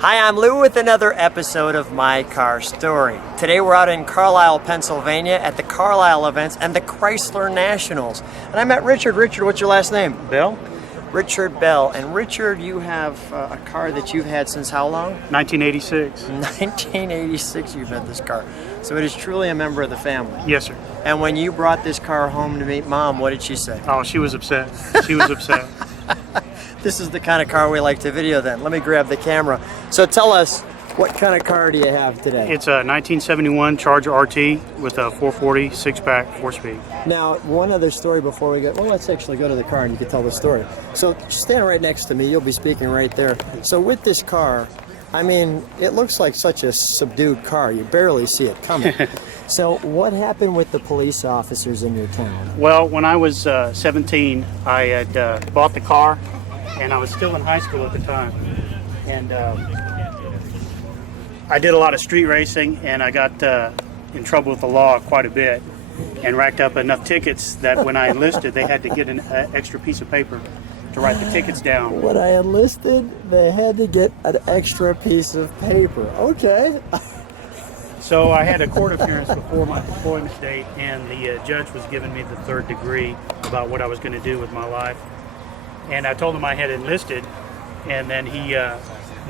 Hi, I'm Lou with another episode of My Car Story. Today we're out in Carlisle, Pennsylvania at the Carlisle events and the Chrysler Nationals. And I met Richard. Richard, what's your last name? Bell? Richard Boehl. And Richard, you have a car that you've had since how long? 1986. 1986 you've had this car. So it is truly a member of the family. Yes, sir. And when you brought this car home to meet Mom, what did she say? Oh, she was upset. She was upset. This is the kind of car we like to video then. Let me grab the camera. So tell us, what kind of car do you have today? It's a 1971 Charger RT with a 440 six-pack, 4-speed. Now, one other story before we go. Well, let's actually go to the car and you can tell the story. So stand right next to me. You'll be speaking right there. So with this car, I mean, it looks like such a subdued car. You barely see it coming. So what happened with the police officers in your town? Well, when I was 17, I had bought the car, and I was still in high school at the time. And I did a lot of street racing, and I got in trouble with the law quite a bit and racked up enough tickets that when I enlisted, they had to get an extra piece of paper to write the tickets down. When I enlisted, they had to get an extra piece of paper. Okay. So I had a court appearance before my deployment date, and the judge was giving me the third degree about what I was going to do with my life. And I told him I had enlisted, and then he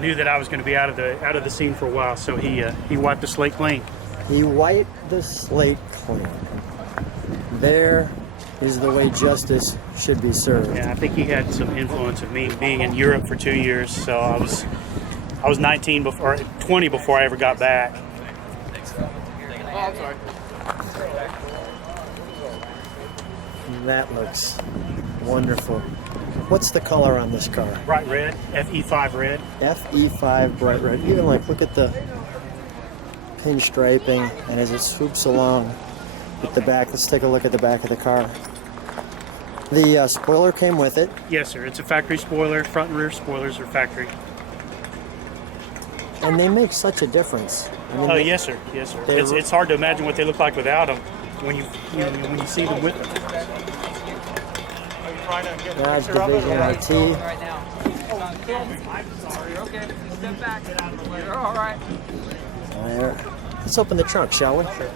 knew that I was going to be out of the scene for a while, so he wiped the slate clean. He wiped the slate clean. There is the way justice should be served. Yeah, I think he had some influence of me being in Europe for 2 years, so I was 19 before, 20 before I ever got back. Oh, I'm sorry. That looks wonderful. What's the color on this car? Bright red, FE5 red. FE5 bright red. Even like, look at the pinstriping, and as it swoops along with the back, let's take a look at the back of the car. The spoiler came with it. Yes, sir. It's a factory spoiler. Front and rear spoilers are factory. And they make such a difference. I mean, Oh, yes, sir. Yes, sir. It's hard to imagine what they look like without them when you see them with them. Garage Division RT. Right now. I'm sorry. Okay. Step back. Get out of the way. You're all right. There. Let's open the trunk, shall we? Sure.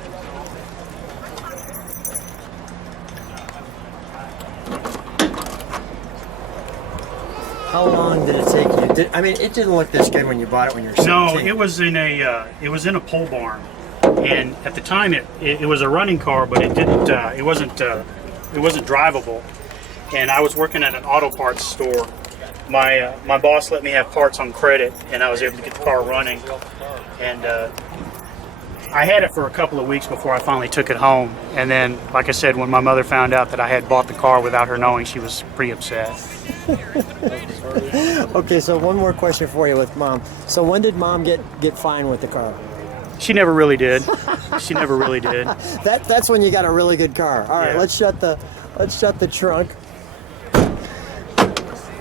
How long did it take you? I mean, it didn't look this good when you bought it when you were 17. No, it was in a pole barn, and at the time it was a running car, but it wasn't drivable. And I was working at an auto parts store. My boss let me have parts on credit, and I was able to get the car running. And I had it for a couple of weeks before I finally took it home. And then, like I said, when my mother found out that I had bought the car without her knowing, she was pretty upset. Okay, so one more question for you with Mom. So when did Mom get fine with the car? She never really did. She never really did. That's when you got a really good car. All right, Yeah. let's shut the trunk.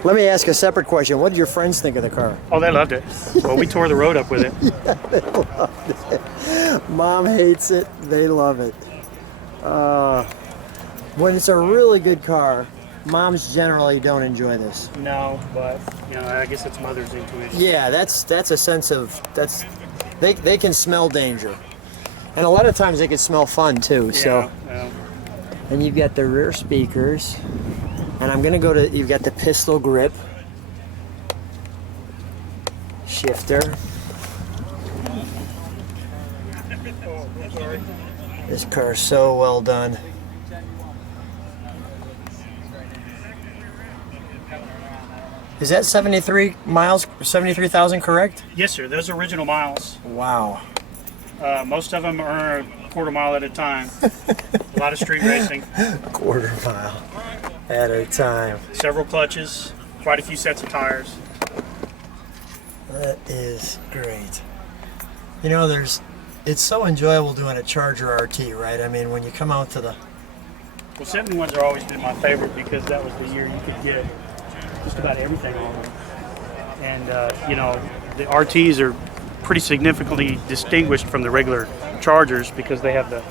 Let me ask a separate question. What did your friends think of the car? Oh, they loved it. Well, we tore the road up with it. Yeah, they loved it. Mom hates it. They love it. When it's a really good car, moms generally don't enjoy this. No, but I guess it's mother's intuition. Yeah, that's a sense of they can smell danger, and a lot of times they can smell fun too. So, Yeah. and you've got the rear speakers. And I'm gonna go to, you've got the pistol grip, shifter. This car is so well done. Is that 73 miles, 73,000 correct? Yes, sir. Those are original miles. Wow. Most of them are a quarter mile at a time. A lot of street racing. Quarter mile at a time. Several clutches. Quite a few sets of tires. That is great. You know, it's so enjoyable doing a Charger RT, right? I mean, when you come out to the... Well, 71s have always been my favorite because that was the year you could get just about everything on them. And, the RTs are pretty significantly distinguished from the regular Chargers because they have the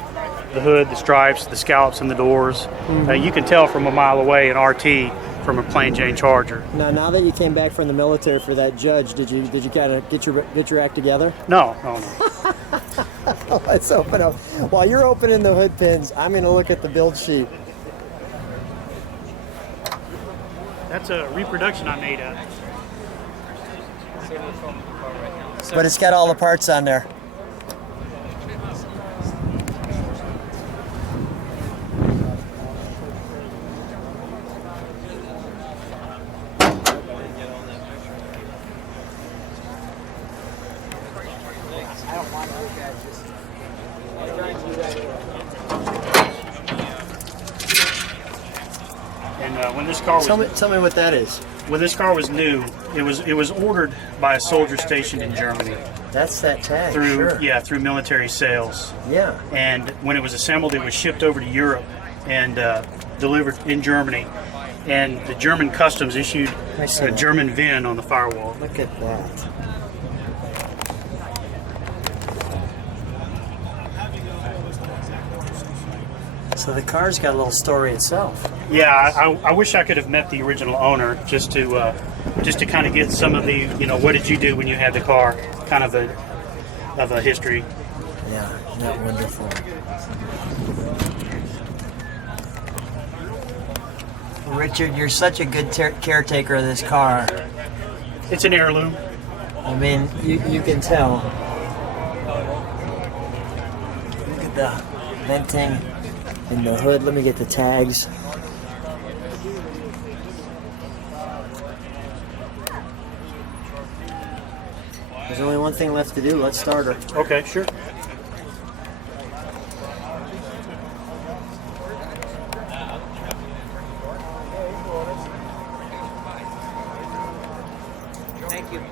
hood, the stripes, the scallops, and the doors. You can tell from a mile away an RT from a plain Jane Charger. Now that you came back from the military for that judge, did you kind of get your act together? No. Let's open up. While you're opening the hood pins, I'm going to look at the build sheet. That's a reproduction I made of. But it's got all the parts on there. And when this car was Tell me what that is. when this car was new, it was ordered by a soldier stationed in Germany That's that tag. through sure. through military sales. Yeah. And when it was assembled, it was shipped over to Europe and delivered in Germany. And the German customs issued I see a that. German VIN on the firewall. Look at that. So the car's got a little story itself. Yeah, I wish I could have met the original owner just to kind of get some of the, what did you do when you had the car, kind of a history. Yeah, isn't that wonderful? Richard, you're such a good caretaker of this car. It's an heirloom. I mean, you can tell. Look at the venting in the hood. Let me get the tags. There's only one thing left to do. Let's start her. Okay, sure. Thank you.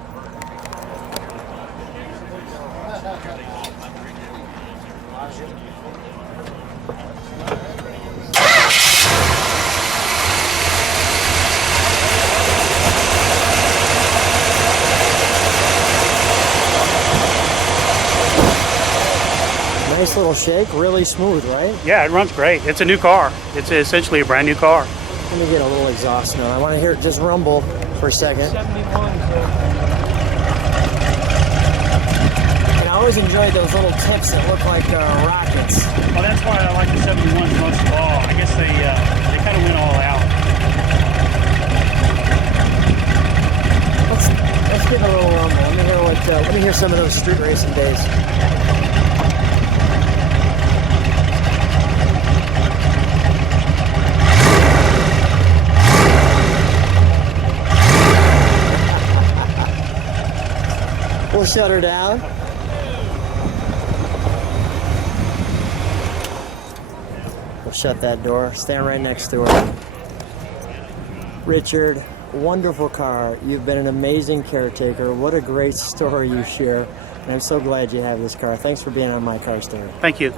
Nice little shake, really smooth, right? Yeah, it runs great. It's a new car. It's essentially a brand new car. Let me get a little exhaust now. I want to hear it just rumble for a second. 71. And I always enjoyed those little tips that look like rockets. Well, that's why I like the 71s most of all. I guess they kind of went all out. Let's give it a little rumble. Let me hear some of those street racing days. We'll shut her down. We'll shut that door. Stand right next to her. Richard, wonderful car. You've been an amazing caretaker. What a great story you share. And I'm so glad you have this car. Thanks for being on My Car Story. Thank you.